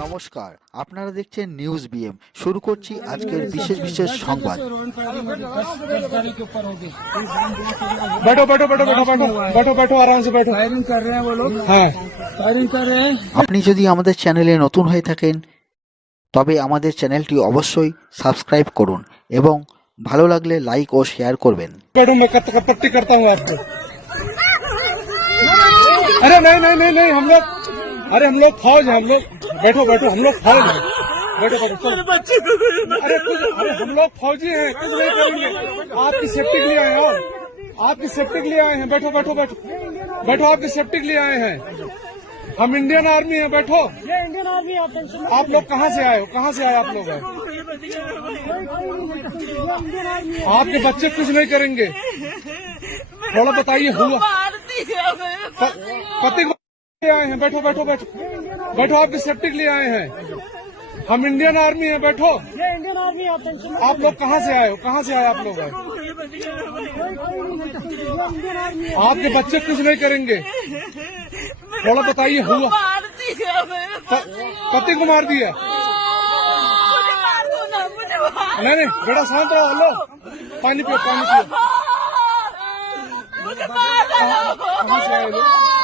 নমস্কার আপনারা দেখছেন নিউজ বিএম শুরু করছি আজকের বিশেষ বিশেষ সংবাদ बैठो बैठो बैठो बैठो बैठो बैठो बैठो आराम से बैठो फायरिंग कर रहे हैं वो लोग हाँ फायरिंग कर रहे हैं আপনি যদি আমাদের চ্যানেলে নতুন হয়ে থাকেন তবে আমাদের চ্যানেলটি অবশ্যই সাবস্ক্রাইব করুন এবং ভালো লাগলে লাইক ও শেয়ার করবেন बैठो मैं कत, कत, पट्टी करता हूँ आपको अरे नहीं नहीं नहीं नहीं हम लोग अरे हम लोग फौज है हम लोग बैठो बैठो हम लोग फौज हैं। बैठो बैठो चलो। अरे अरे हम लोग फौजी हैं कुछ नहीं करेंगे। आपकी सेफ्टी के लिए आए हैं और आपकी सेफ्टी के लिए आए हैं। बैठो बैठो बैठो। बैठो आपकी सेफ्टी के लिए आए हैं। हम इंडियन आर्मी हैं बैठो। ये इंडियन आर्मी आप आप लोग कहाँ से आए हो? कहाँ से आए आप लोग? हैं आपके बच्चे कुछ नहीं करेंगे। थोड़ा बताइए हुआ पति आए हैं बैठो बैठो बैठो। बैठो आपकी सेफ्टी के लिए आए हैं। हम इंडियन आर्मी हैं बैठो। ये इंडियन आर्मी आप लोग कहाँ से आए हो? कहाँ से आए आप लोग? हैं आपके बच्चे कुछ नहीं करेंगे। थोड़ा बताइए हुआ पति को मार दिया? नहीं नहीं बेटा शांत रहो हेलो पानी पियो पानी पियो। कहाँ से आए लोग?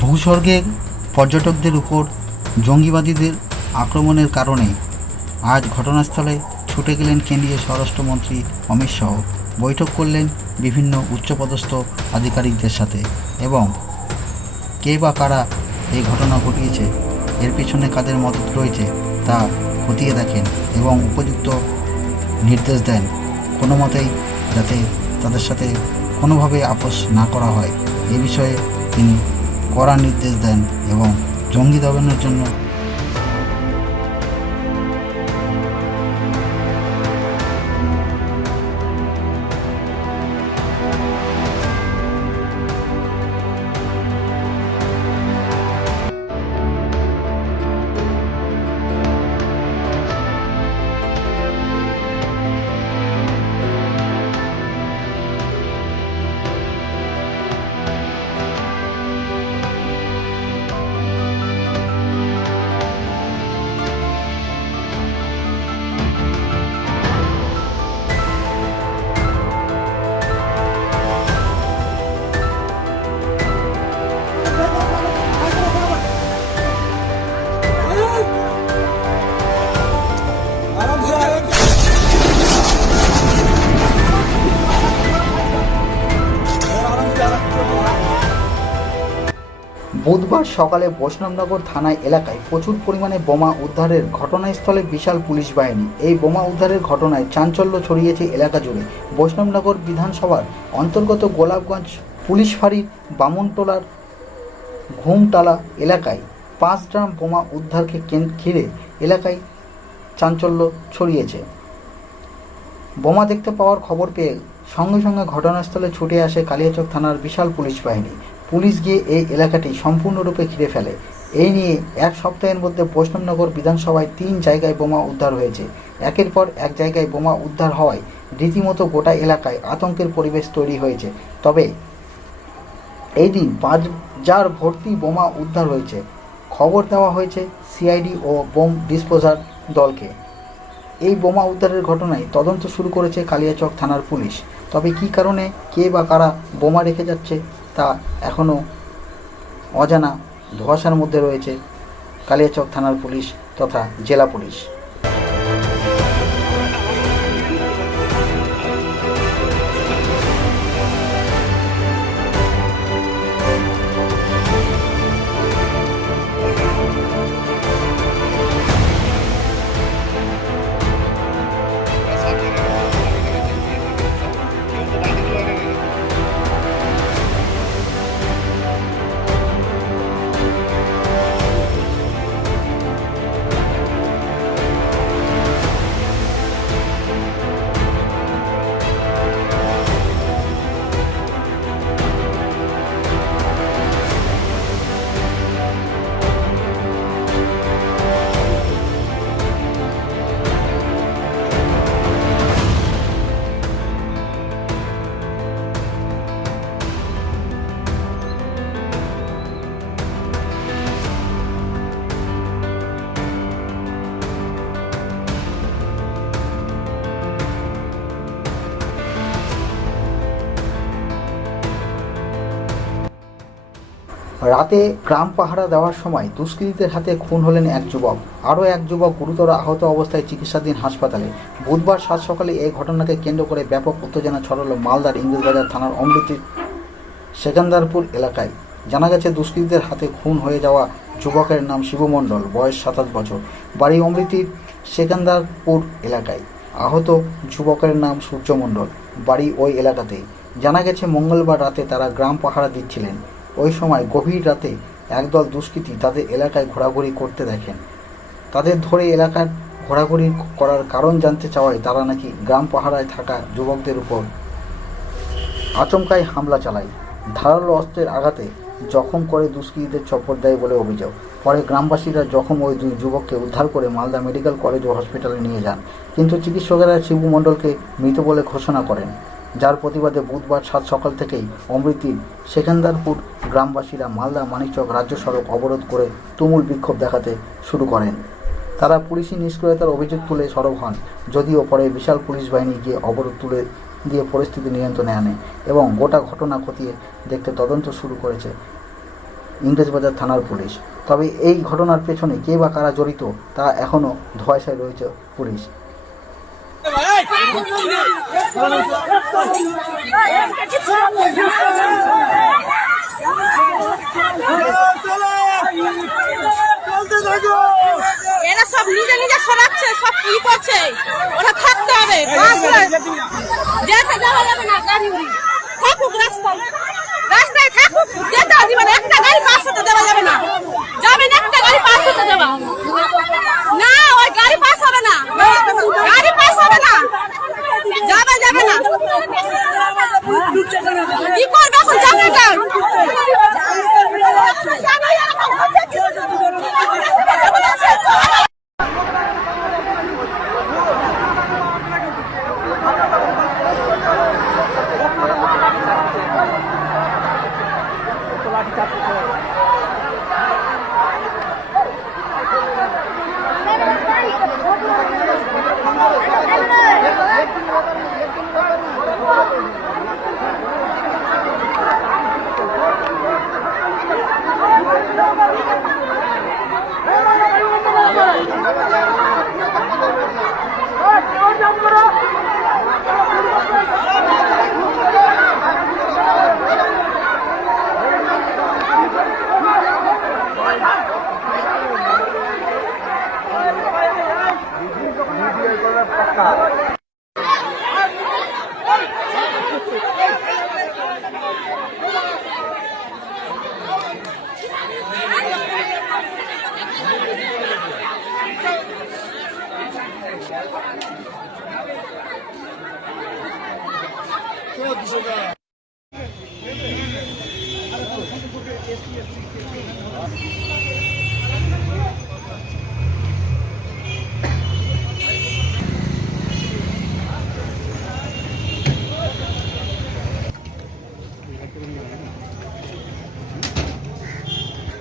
ভূস্বর্গে পর্যটকদের উপর জঙ্গিবাদীদের আক্রমণের কারণে আজ ঘটনাস্থলে ছুটে গেলেন কেন্দ্রীয় স্বরাষ্ট্রমন্ত্রী অমিত শাহ। বৈঠক করলেন বিভিন্ন উচ্চপদস্থ আধিকারিকদের সাথে এবং কে বা কারা এই ঘটনা ঘটিয়েছে, এর পিছনে কাদের মদত রয়েছে তা খতিয়ে দেখেন এবং উপযুক্ত নির্দেশ দেন। কোনো মতেই যাতে তাদের সাথে কোনোভাবে আপোষ না করা হয়। এ বিষয়ে তিনি কড়া নির্দেশ দেন এবং জঙ্গি দমনের জন্য বুধবার সকালে বৈষ্ণবনগর থানা এলাকায় প্রচুর পরিমাণে বোমা উদ্ধারের ঘটনাস্থলে বিশাল পুলিশ বাহিনী। এই বোমা উদ্ধারের ঘটনায় চাঞ্চল্য ছড়িয়েছে এলাকা জুড়ে। বৈষ্ণবনগর বিধানসভার অন্তর্গত গোলাপগঞ্জ পুলিশ ফাঁড়ির বামনটোলার ঘুমটালা এলাকায় পাঁচ ড্রাম বোমা উদ্ধারকে ঘিরে এলাকায় চাঞ্চল্য ছড়িয়েছে। বোমা দেখতে পাওয়ার খবর পেয়ে সঙ্গে সঙ্গে ঘটনাস্থলে ছুটে আসে কালিয়াচক থানার বিশাল পুলিশ বাহিনী। পুলিশ গিয়ে এই এলাকাটি সম্পূর্ণরূপে ঘিরে ফেলে। এই নিয়ে এক সপ্তাহের মধ্যে বৈষ্ণবনগর বিধানসভায় তিন জায়গায় বোমা উদ্ধার হয়েছে। একের পর এক জায়গায় বোমা উদ্ধার হওয়ায় রীতিমতো গোটা এলাকায় আতঙ্কের পরিবেশ তৈরি হয়েছে। তবে এই দিন পাঁচ যার ভর্তি বোমা উদ্ধার হয়েছে। খবর দেওয়া হয়েছে সিআইডি ও বোম ডিসপোজার দলকে। এই বোমা উদ্ধারের ঘটনায় তদন্ত শুরু করেছে কালিয়াচক থানার পুলিশ। তবে কী কারণে, কে বা কারা বোমা রেখে যাচ্ছে তা এখনও অজানা ধোঁয়াশার মধ্যে রয়েছে কালিয়াচক থানার পুলিশ তথা জেলা পুলিশ। রাতে গ্রাম পাহারা দেওয়ার সময় দুষ্কৃতীদের হাতে খুন হলেন এক যুবক। আরও এক যুবক গুরুতর আহত অবস্থায় চিকিৎসাধীন হাসপাতালে। বুধবার সাত সকালে এই ঘটনাকে কেন্দ্র করে ব্যাপক উত্তেজনা ছড়ালো মালদার ইংরেজবাজার থানার অমৃতির সেকান্দারপুর এলাকায়। জানা গেছে, দুষ্কৃতীদের হাতে খুন হয়ে যাওয়া যুবকের নাম শিবমণ্ডল বয়স সাতাশ বছর। বাড়ি অমৃতির সেকান্দারপুর এলাকায়। আহত যুবকের নাম সূর্যমণ্ডল বাড়ি ওই এলাকাতেই। জানা গেছে, মঙ্গলবার রাতে তারা গ্রাম পাহারা দিচ্ছিলেন। ওই সময় গভীর রাতে একদল দুষ্কৃতী তাদের এলাকায় ঘোরাঘুরি করতে দেখেন। তাদের ধরে এলাকার ঘোরাঘুরি করার কারণ জানতে চাওয়ায় তারা নাকি গ্রাম পাহারায় থাকা যুবকদের উপর আচমকায় হামলা চালায়। ধারালো অস্ত্রের আঘাতে জখম করে দুষ্কৃতীদের চপ্পর দেয় বলে অভিযোগ। পরে গ্রামবাসীরা জখম ওই দুই যুবককে উদ্ধার করে মালদা মেডিকেল কলেজ ও হসপিটালে নিয়ে যান। কিন্তু চিকিৎসকেরা শিবু মণ্ডলকে মৃত বলে ঘোষণা করেন। যার প্রতিবাদে বুধবার সাত সকাল থেকেই অমৃতির সেকেন্দারপুর গ্রামবাসীরা মালদা মানিকচক রাজ্য সড়ক অবরোধ করে তুমুল বিক্ষোভ দেখাতে শুরু করেন। তারা পুলিশি নিষ্ক্রিয়তার অভিযোগ তুলে সরব হন, যদিও পরে বিশাল পুলিশ বাহিনী গিয়ে অবরোধ তুলে দিয়ে পরিস্থিতি নিয়ন্ত্রণে আনে এবং গোটা ঘটনা খতিয়ে দেখতে তদন্ত শুরু করেছে ইংরেজবাজার থানার পুলিশ। তবে এই ঘটনার পেছনে কে বা কারা জড়িত তা এখনও ধোয়াশায় রয়েছে পুলিশ। এরা সব নিজে নিজে সরাচ্ছে সব কি করছে। ওরা থাকতে হবে। না একটা গাড়ি পাস হতে দেওয়া যাবে না। একটা গাড়ি দেওয়া। না, ওই গাড়ি পাস হবে না। aqui, aqui, aqui.